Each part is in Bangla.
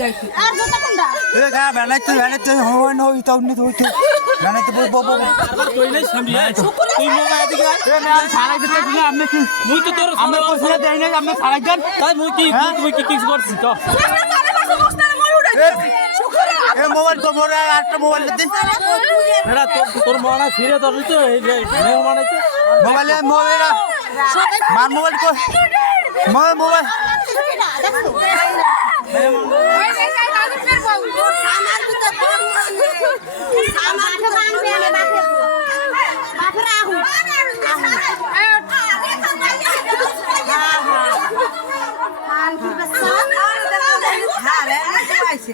দেখি আর জুতা কোনটা এ গা বানাইতে হয় না ওই তাও নিতে হইতো বানাইতে বো আবার কই নাই সামনে তুই মোবাইল দিকে আয় এ না ছাড়াই দিতে দিলে আপনি কি মুই তো তোর আমি কইছিলা দেই নাই আপনি ছাড়াই দেন তাই মুই কি করছিস তো এ মোবাইল তো মোরা আরেকটা মোবাইল দে এরা তোর মনে ফিরে তোর তো এই মেহমান আছে মোবাইল মার মোবাইল কো মোবাইল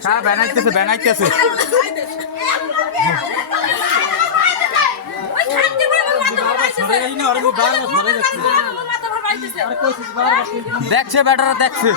হ্যাঁ বানাইতেছে দেখছে ব্যাটারা দেখছে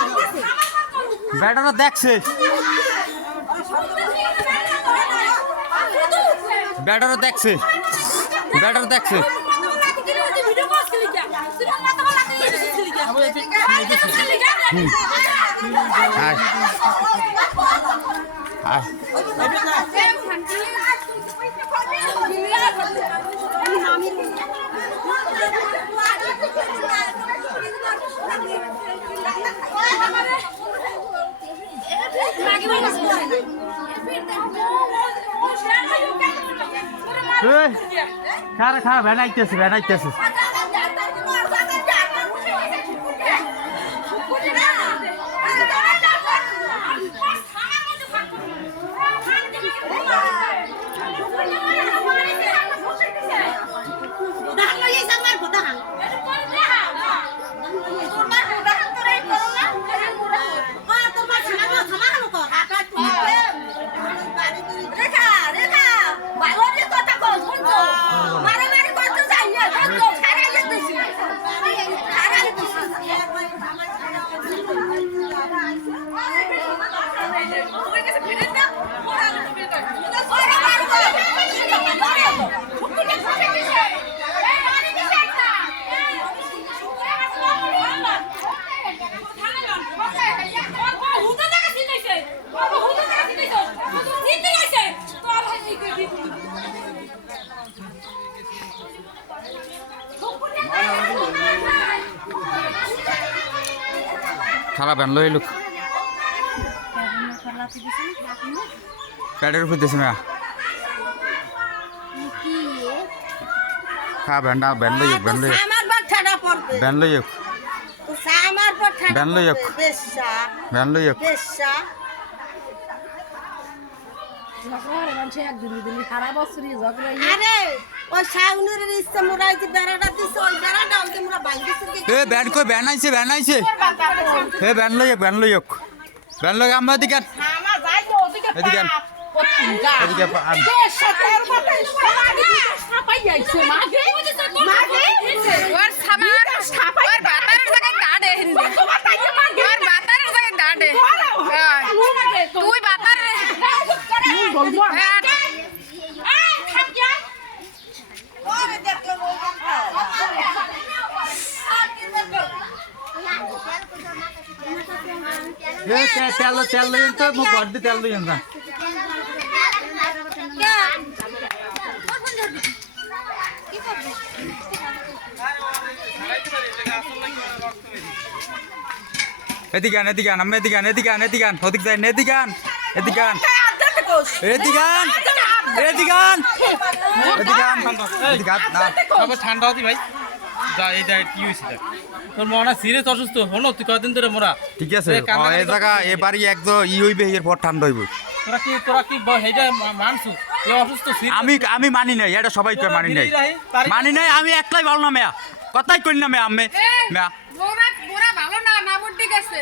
খা বানাইতেছে খারাপ আনলো এই লোক প্যাডের উপর দিয়েছে না খা ব্যান্ডা ব্যান্ড লইক আমার দিকে এদিকে তেল লইন তো মুখ ঘর দিয়ে তেল লইন না এদিকে ঠান্ডা হতি ভাই যা এই যা কি হইছে তোর মনে সিরিয়াস অসুস্থ হলো তুই কদিন ধরে মোরা ঠিক আছে এই জায়গা এবারই একদম হইবে এরপর ঠান্ডা হইব তোরা কি হেইটা মানছু এ অসুস্থ আমি মানি নাই এটা সবাই কই মানি নাই আমি একলাই ভালো না মেয়া কথাই কই না মেয়া আমি মেয়া মোরা ভালো না নামুর ঠিক আছে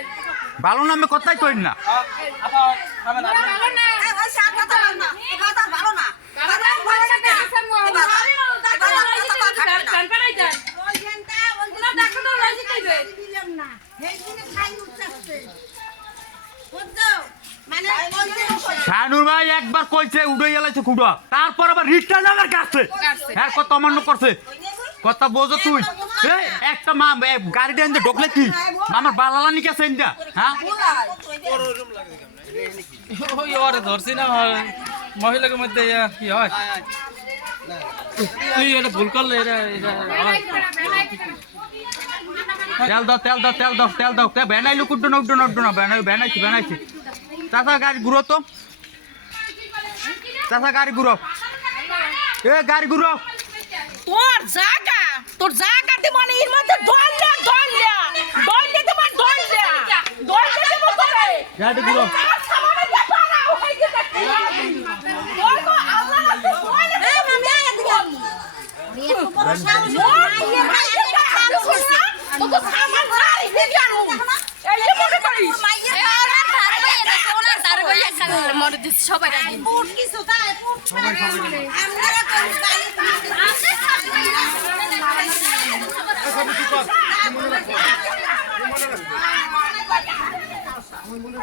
ভালো না আমি কথাই কই না ভালো না ওই কথা ভালো না শানুর ভাই একবার কইছে উড়ে গেলাইছে খুঁড়া তারপর আবার রিস্টার লাগার কাছে হ্যাঁ কত অমান্য করছে কথা বোঝো তুই এই একটা মা গাড়িটা এনে ঢোকলে কি আমার বালালা নিকে আছে ইন্দা হ্যাঁ ওই ওরে ধরছি না মহিলাদের মধ্যে কি হয় তুই এটা ভুল করলে এটা তেল দাও বেনাইলো কুড্ডো না বেনাইছি চাচা গাড়ি ঘুরো তো চাচা গাড়ি ঘুরো এ গাড়ি ঘুরো তোর জায়গা দিব না এর মধ্যে দল দে তোমার দল দে দেব তোরে গাড়ি ঘুরো সবাই আমরা